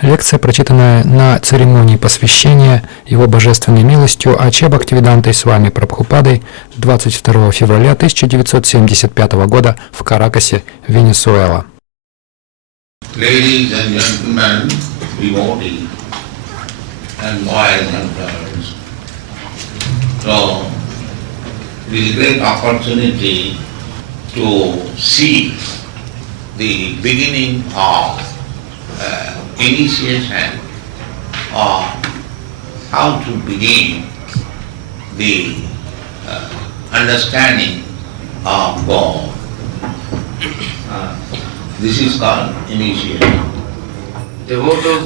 Лекция, прочитанная на церемонии посвящения Его Божественной милостью А.Ч. Бхактивидантой с вами Прабхупадой 22 февраля 1975 года в Каракасе, Венесуэла. Ladies and gentlemen, devotees and boys and girls, so it is a great opportunity to see the beginning of initiation or how to begin the understanding of God. This is called initiation.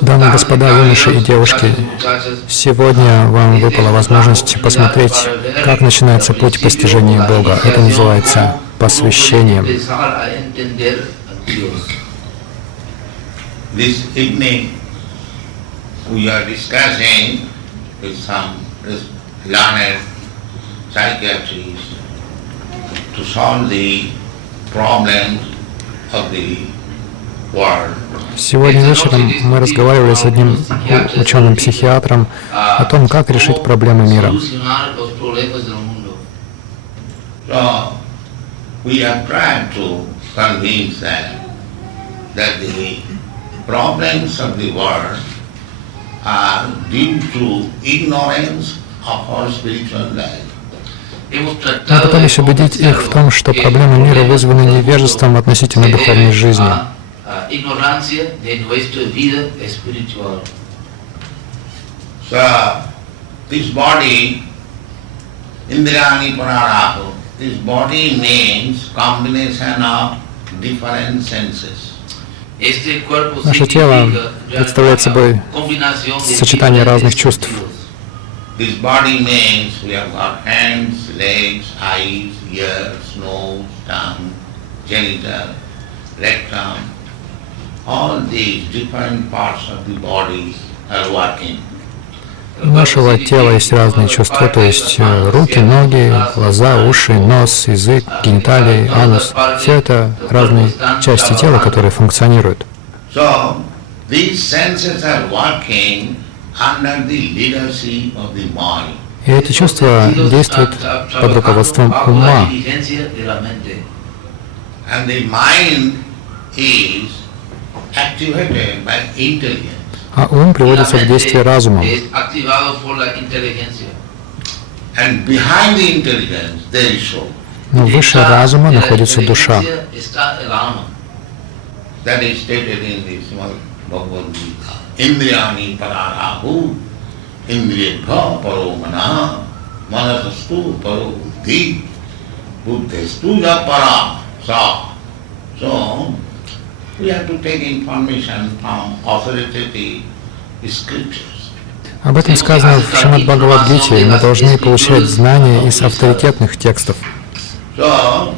Дамы и господа, юноши и девушки, сегодня вам выпала возможность посмотреть, как начинается путь постижения Бога. Это называется посвящением. This evening we are discussing with some learned psychiatrists to solve the problems of the world. Сегодня вечером мы разговаривали с одним ученым-психиатром о том, как решить проблемы мира. So we have tried to convince them that the problems of the world are due to ignorance of our spiritual life. Мы пытались убедить их в том, что проблемы мира вызваны невежеством относительно духовной жизни. So this body, Indrani Pararahu, this body means combination of different senses. Наше тело представляет собой сочетание разных чувств. This body means we have got hands, legs, eyes, ears, nose, tongue, genital, rectum. All these different parts of the body are working. У нашего тела есть разные чувства, то есть руки, ноги, глаза, уши, нос, язык, гениталии, анус. Все это разные части тела, которые функционируют. So these senses are working under the leadership of the mind. И эти чувства действуют под руководством ума. And the mind is activated by intelligence. А ум приводится в действие разумом. And behind the intelligence there is soul. Но выше разума находится душа. That is stated in the Srimad Bhagavad Gita. Indriyani pararahu, indriyabha paro mana, manasastu paro buddhi, buddhistu ja para sa. So, we have to take information from authoritative scriptures. Об этом сказано в Шримад Бхагавад-гите, и мы должны получать знания из авторитетных текстов. So,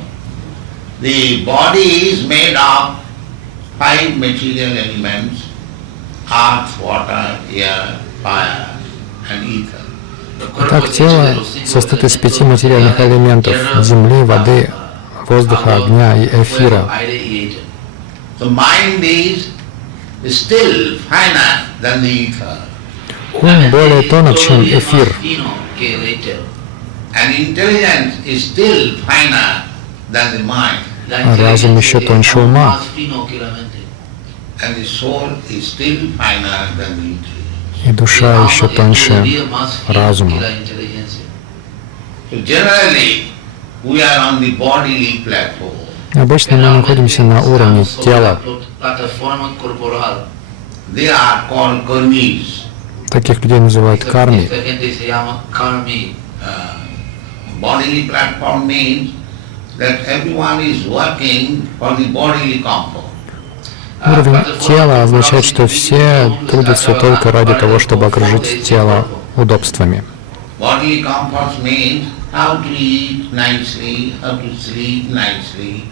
the body is made of 5 material elements: earth, water, air, fire and ether. Так, тело состоит из 5 материальных элементов — земли, воды, воздуха, огня и эфира. The mind is still finer than the ether. Ум более тонок, чем эфир. And intelligence is still finer than the mind. А разум еще тоньше ума. And the soul is still finer than the intelligence. И душа еще тоньше разума. So generally, we are on the bodily platform. Обычно мы находимся на уровне тела. They are called karmis. Таких людей называют карми. Bodily platform means that everyone is working for the bodily comfort. Уровень тела означает, что все трудятся только ради того, чтобы окружить тело удобствами. Bodily comfort means how to eat nicely, how to sleep nicely,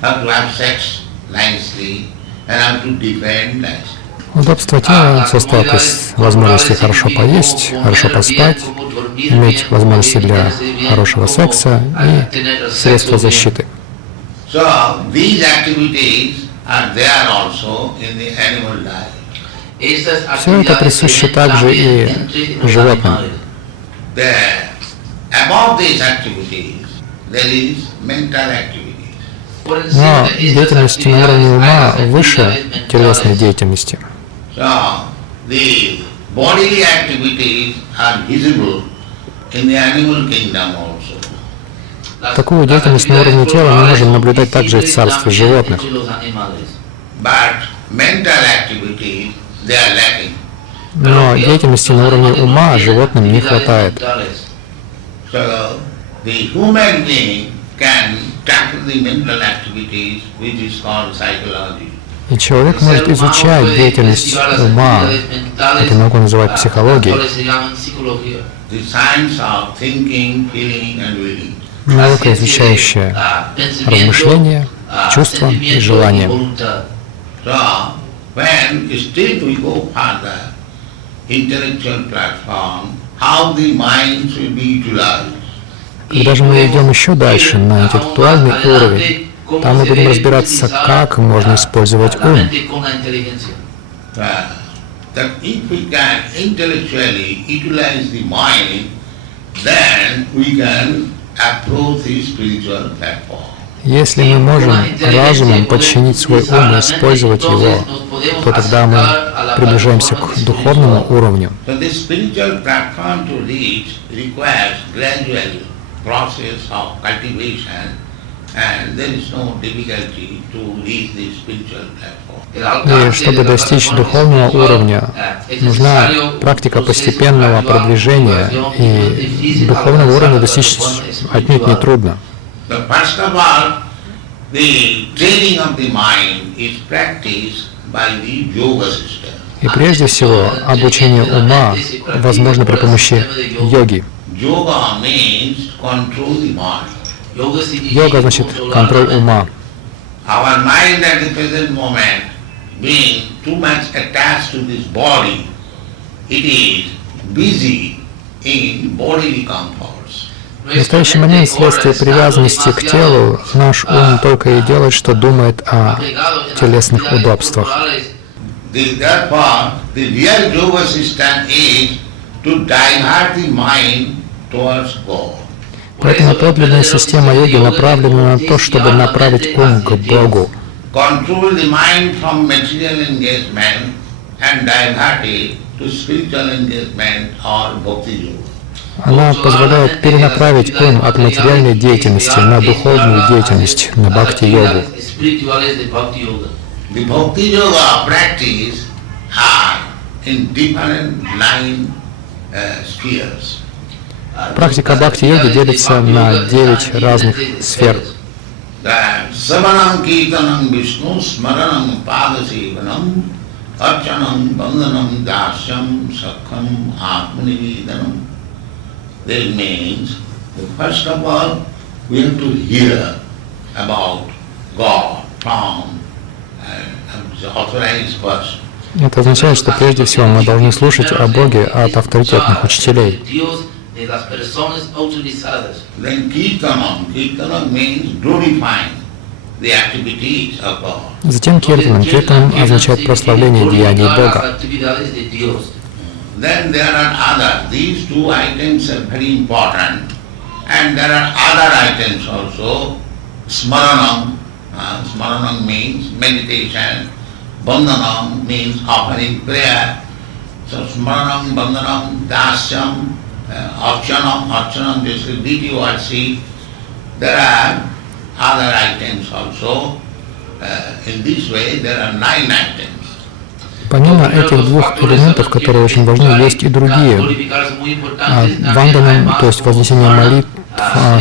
how to have sex nicely, and how to defend nicely. Удобство тела состоит из возможности хорошо поесть, хорошо поспать, иметь возможности для хорошего секса и средства защиты. Все это присуще также и животным. Но деятельность на уровне ума выше телесной деятельности. Такую деятельность на уровне тела мы можем наблюдать также и в царстве животных. Но деятельности на уровне ума животным не хватает. И человек может изучать деятельность ума, эту науку называют психологией, наука, изучающая размышления, чувства и желания. Когда же мы идем еще дальше, на интеллектуальный уровень, там мы будем разбираться, как можно использовать ум. Если мы можем разумом подчинить свой ум и использовать его, то тогда мы приближаемся к духовному уровню. И чтобы достичь духовного уровня, нужна практика постепенного продвижения, и духовного уровня достичь отнюдь не трудно. И прежде всего, обучение ума возможно при помощи йоги. Йога значит контроль ума. В настоящий момент, вследствие привязанности к телу, наш ум только и делает, что думает о телесных удобствах. Поэтому подлинная система йоги направлена на то, чтобы направить ум к Богу. Она позволяет перенаправить ум от материальной деятельности на духовную деятельность, на бхакти-йогу. Практика бхакти-йоги делится на 9 разных сфер. That means, first of all, we have to hear about God from authorized person. Это означает, что прежде всего мы должны слушать о Боге от авторитетных учителей. Then kirtanam means glorifying the activities of God. Затем киртанам. Киртанам означает прославление деяний Бога. Then there are other. These two items are very important, and there are other items also. Smaranam. Smaranam means meditation. Bandhanam means offering prayer. So smaranam, bandhanam, dasyam, archanam. Archanam, this is deity worship. There are other items also. In this way, there are 9 items. Помимо этих двух элементов, которые очень важны, есть и другие. Ванданам, то есть вознесение молитв,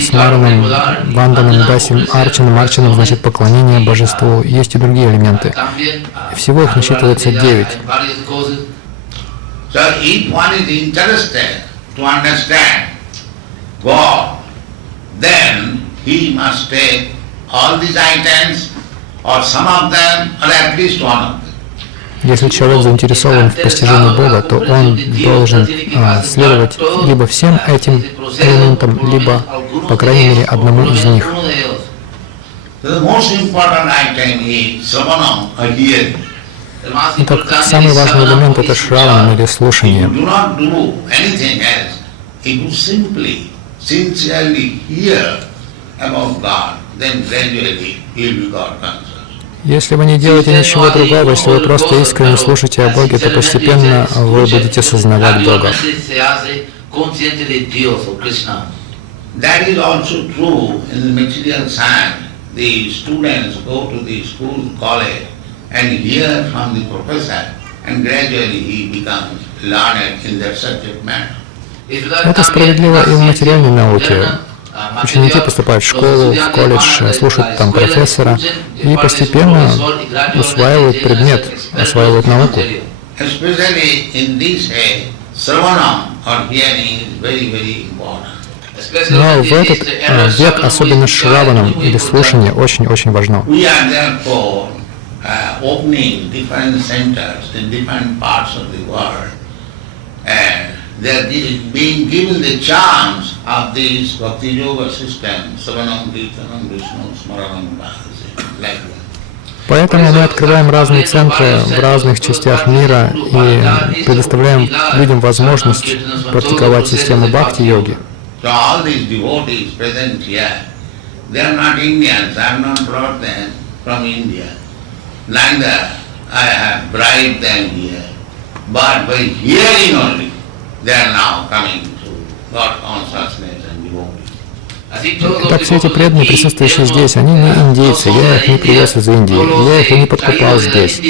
смараном, ванданам, дасим, арчанам. Арчанам значит поклонение божеству. Есть и другие элементы. Всего их насчитывается 9. Если человек заинтересован в постижении Бога, то он должен следовать либо всем этим элементам, либо, по крайней мере, одному из них. Итак, самый важный элемент — это шравана или слушание. Если вы не делаете ничего другого, если вы просто искренне слушаете о Боге, то постепенно вы будете сознавать Бога. That is also true in the material science. The students go to the school, college, and hear from the professor, and gradually he becomes learned in that subject matter. Это справедливо и в материальной науке. Ученики поступают в школу, в колледж, слушают там профессора и постепенно усваивают предмет, осваивают науку. Especially in this age, Sravanam or hearing is very, very important. Но в этот век особенно шраванам или слушание очень-очень важно. Поэтому мы открываем разные центры в разных частях мира и предоставляем людям возможность практиковать систему бхакти-йоги. So all these devotees present here, they are not Indians. I have not brought them from India. Neither I have bribed them here. But by hearing only, they are now coming to God consciousness and devotee. Итак, все эти преданные, присутствующие здесь, они не индейцы, я их не привез из Индии, я их и не подкупал здесь.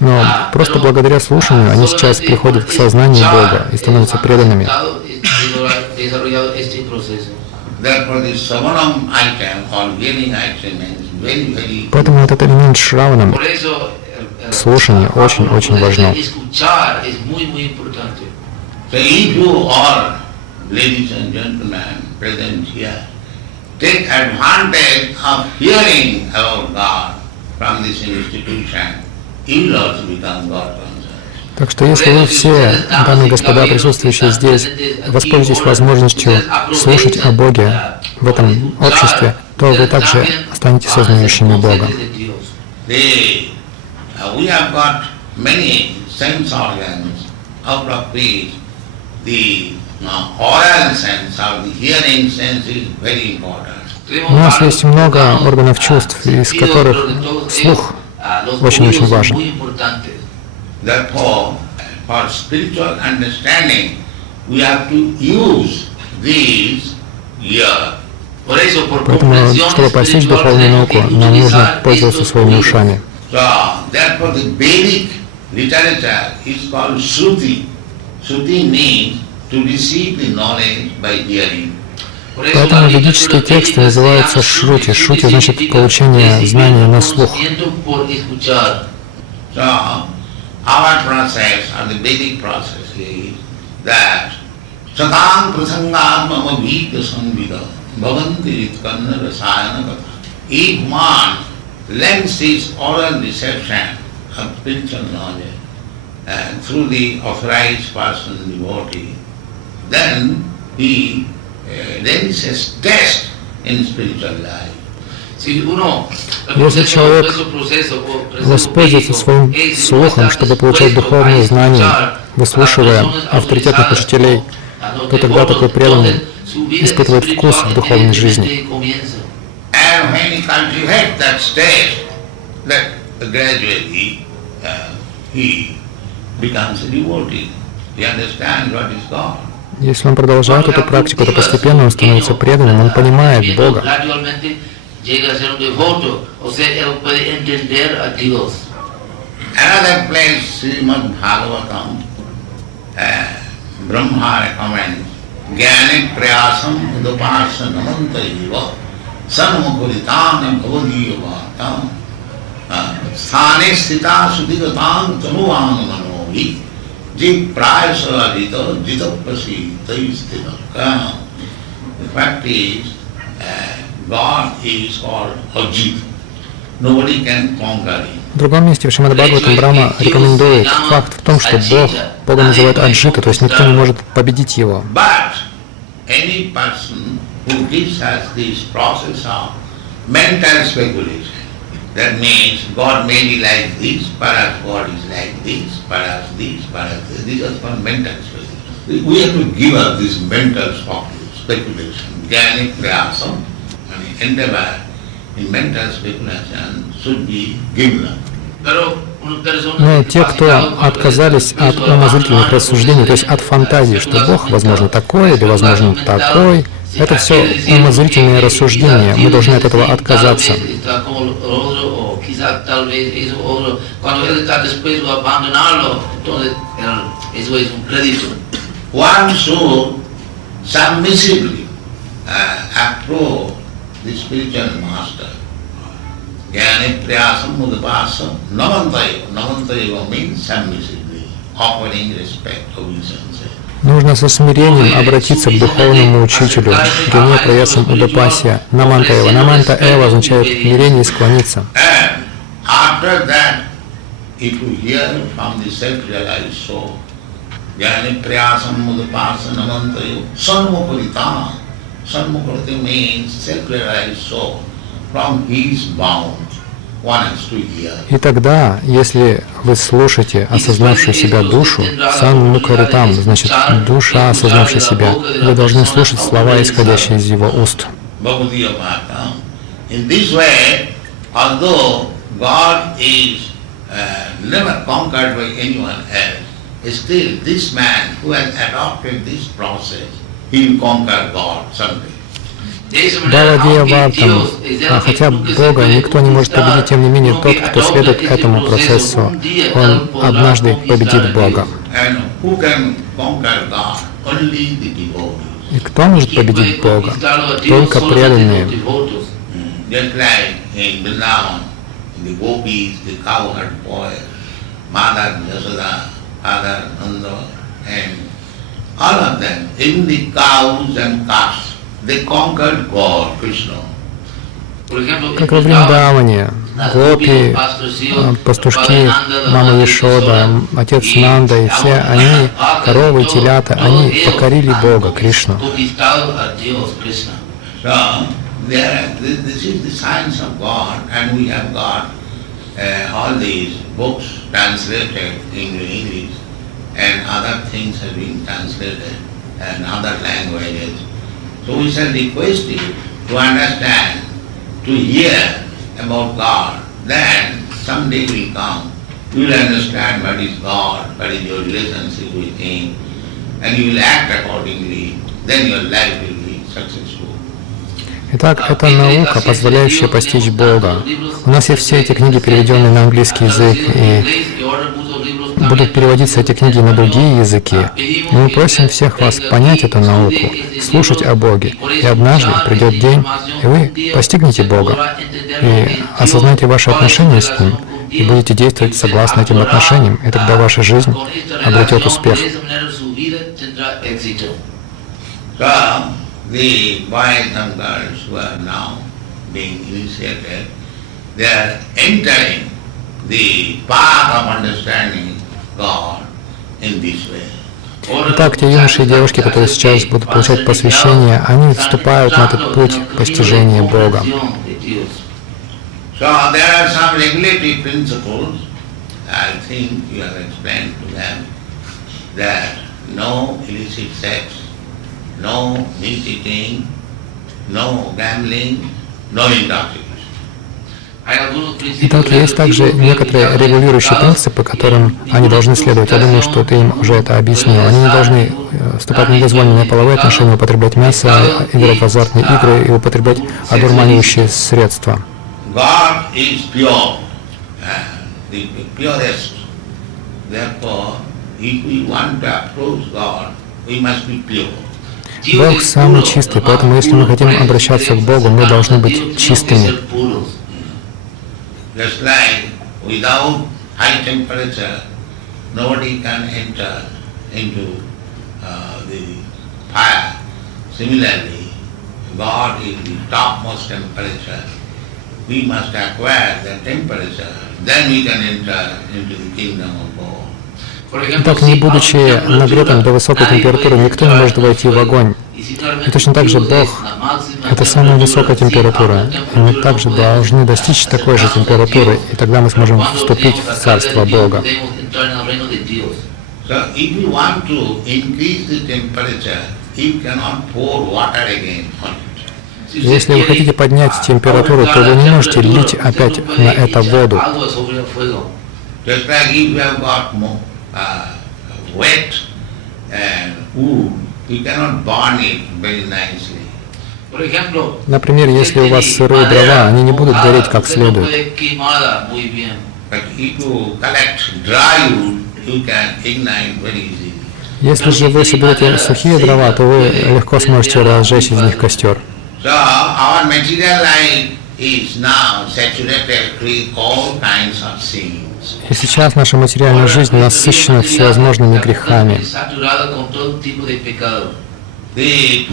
Но просто благодаря слушанию они сейчас приходят к сознанию Бога и становятся преданными. Поэтому этот элемент шраванам, слушание, очень-очень важно. Так что если вы все, дамы и господа, присутствующие здесь, воспользуетесь возможностью слушать о Боге в этом обществе, то вы также станете сознающими Бога. У нас есть много органов чувств, из которых слух очень-очень важен. Therefore, for spiritual understanding, we have to use these ears. Поэтому, чтобы постичь духовную науку, нам нужно пользоваться своими ушами. So, therefore, the Vedic literature is called Shruti. Shruti means to receive the knowledge by hearing. Поэтому ведические тексты называются шрути. Шрути значит получение знания на слух. Our process, or the Vedic process, is that Satang Prasangam Mama Vita Sambhita Bhavanti Ritkana Rasayana Katha. If one lends his oral reception of spiritual knowledge through the authorized person, devotee, then there is a test in spiritual life. Если человек воспользуется своим слухом, чтобы получать духовные знания, выслушивая авторитетных учителей, то тогда такой преданный испытывает вкус в духовной жизни. Если он продолжает эту практику, то постепенно он становится преданным, он понимает Бога. Another place, Srimad Bhagavatam, Brahma recommends, Jnane prayasam udapasa namanta eva sanmukuritam bhavadiyavatam sthane sthita sudhigatam tanuvam manovi jit prayasa adita jitapasi taistita. The fact is, God is called Ajit. Nobody can conquer him. В другом месте в Шримад Бхагаватам Брахма рекомендует факт в том, что Бога называют Аджита, то есть никто не может победить его. But any person who gives us this process of mental speculation, That means God may be like this, perhaps God is like this, perhaps this, perhaps this. These are for mental speculation. We have to give up this mental speculation. Jnani prayasam, and endeavor in mental speculation should be given up. Но те, кто отказались от умозрительных рассуждений, то есть от фантазии, что Бог, возможно, такой или, возможно, такой, это все умозрительные рассуждения. Мы должны от этого отказаться. One should submissively approach the spiritual master. Jnani prayasam mudapasam namantayo. Namantayo means submissively, offering respect, obeisance. Нужно со смирением обратиться к духовному учителю. Гене праясам удапасия. Наманта Эва. Наманта Эва означает смирение и склониться. И тогда, если вы слушаете осознавшую себя душу, санмукаритам, значит, душа, осознавшая себя, вы должны слушать слова, исходящие из его уст. Бхавадия Вартам, хотя Бога никто не может победить, тем не менее тот, кто следует этому процессу, он однажды победит Бога. И кто может победить Бога? Только преданные. Как во Вриндаване, гопи, пастушки, мама Ешода, отец Нанда и все они, коровы и телята, они покорили Бога, Кришну. So we shall request you to understand, to hear about God. Then someday will come. You will understand what is God, what is your relationship with Him, and you will act accordingly. Then your life will be successful. Итак, это наука, позволяющая постичь Бога. У нас есть все эти книги, переведенные на английский язык, и будут переводиться эти книги на другие языки. И мы просим всех вас понять эту науку, слушать о Боге. И однажды придет день, и вы постигнете Бога, и осознаете ваши отношения с Ним, и будете действовать согласно этим отношениям, и тогда ваша жизнь обретет успех. Итак, те юноши и девушки, которые сейчас будут получать посвящение, они вступают на этот путь постижения Бога. Итак, есть также некоторые регулирующие принципы, которым они должны следовать. Я думаю, что ты им уже это объяснил. Они не должны вступать в недозволенные половые отношения, употреблять мясо, играть в азартные игры и употреблять одурманивающие средства. Бог самый чистый, поэтому если мы хотим обращаться к Богу, мы должны быть чистыми. Just like without high temperature, nobody can enter into the fire. Similarly, God is the topmost temperature. We must acquire the temperature, then we can enter into the kingdom of God. Так, не будучи нагретым до высокой температуры, никто не может войти в огонь. И точно так же Бог Это самая высокая температура. И мы также должны достичь такой же температуры, и тогда мы сможем вступить в Царство Бога. Если вы хотите поднять температуру, то вы не можете лить опять на это воду. Например, если у вас сырые дрова, они не будут гореть как следует. Если же вы соберете сухие дрова, то вы легко сможете разжечь из них костер. И сейчас наша материальная жизнь насыщена всевозможными грехами. И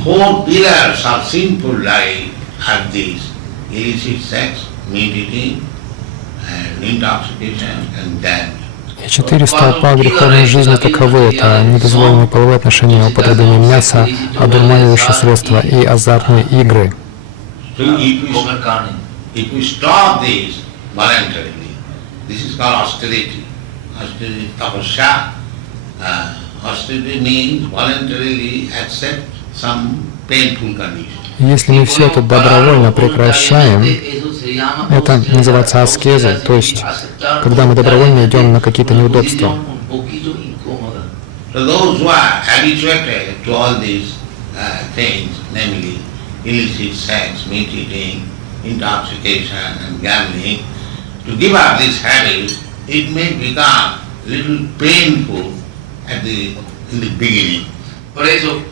4 столпа греховной жизни таковы: это недозволенные половые отношения, употребление мяса, одурманивающие средства и азартные игры. Если мы все это добровольно прекращаем, это называется аскезой, то есть, когда мы добровольно идем на какие-то неудобства.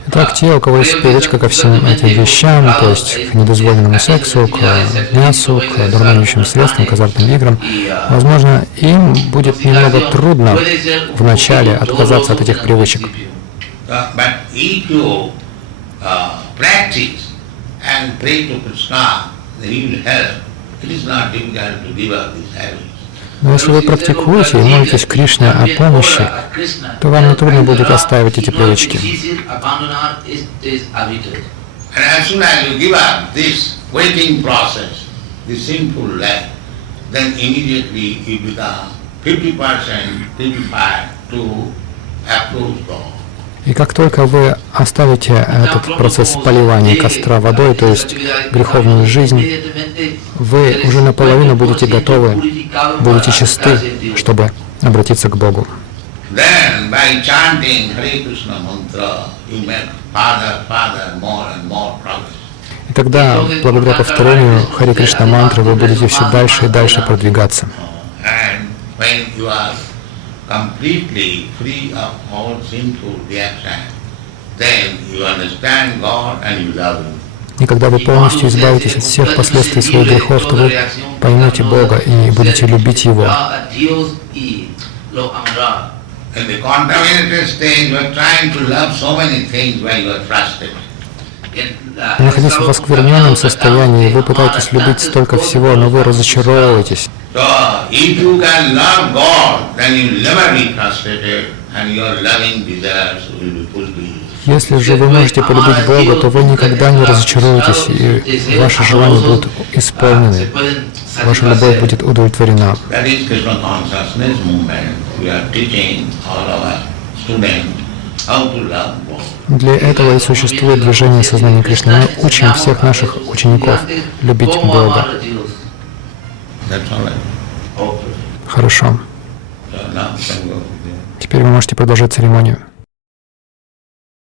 Итак, те, у кого есть привычка ко всем этим вещам, то есть к недозволенному сексу, к мясу, к дурманящим средствам, к азартным играм, возможно, им будет немного трудно вначале отказаться от этих привычек. Но если вы практикуете и молитесь Кришне о помощи, то вам не трудно будет оставить эти привычки. И как только вы оставите этот процесс поливания костра водой, то есть греховную жизнь, вы уже наполовину будете готовы, будете чисты, чтобы обратиться к Богу. И тогда, благодаря повторению Харе Кришна мантры, вы будете все дальше и дальше продвигаться. И когда вы полностью избавитесь от всех последствий своих грехов, то вы поймете Бога и будете любить Его. Находясь в оскверненном состоянии, вы пытаетесь любить столько всего, но вы разочаровываетесь. Если же вы можете полюбить Бога, то вы никогда не разочаруетесь, и ваши желания будут исполнены, ваша любовь будет удовлетворена. Для этого и существует движение сознания Кришны. Мы учим всех наших учеников любить Бога. Хорошо. Теперь вы можете продолжать церемонию.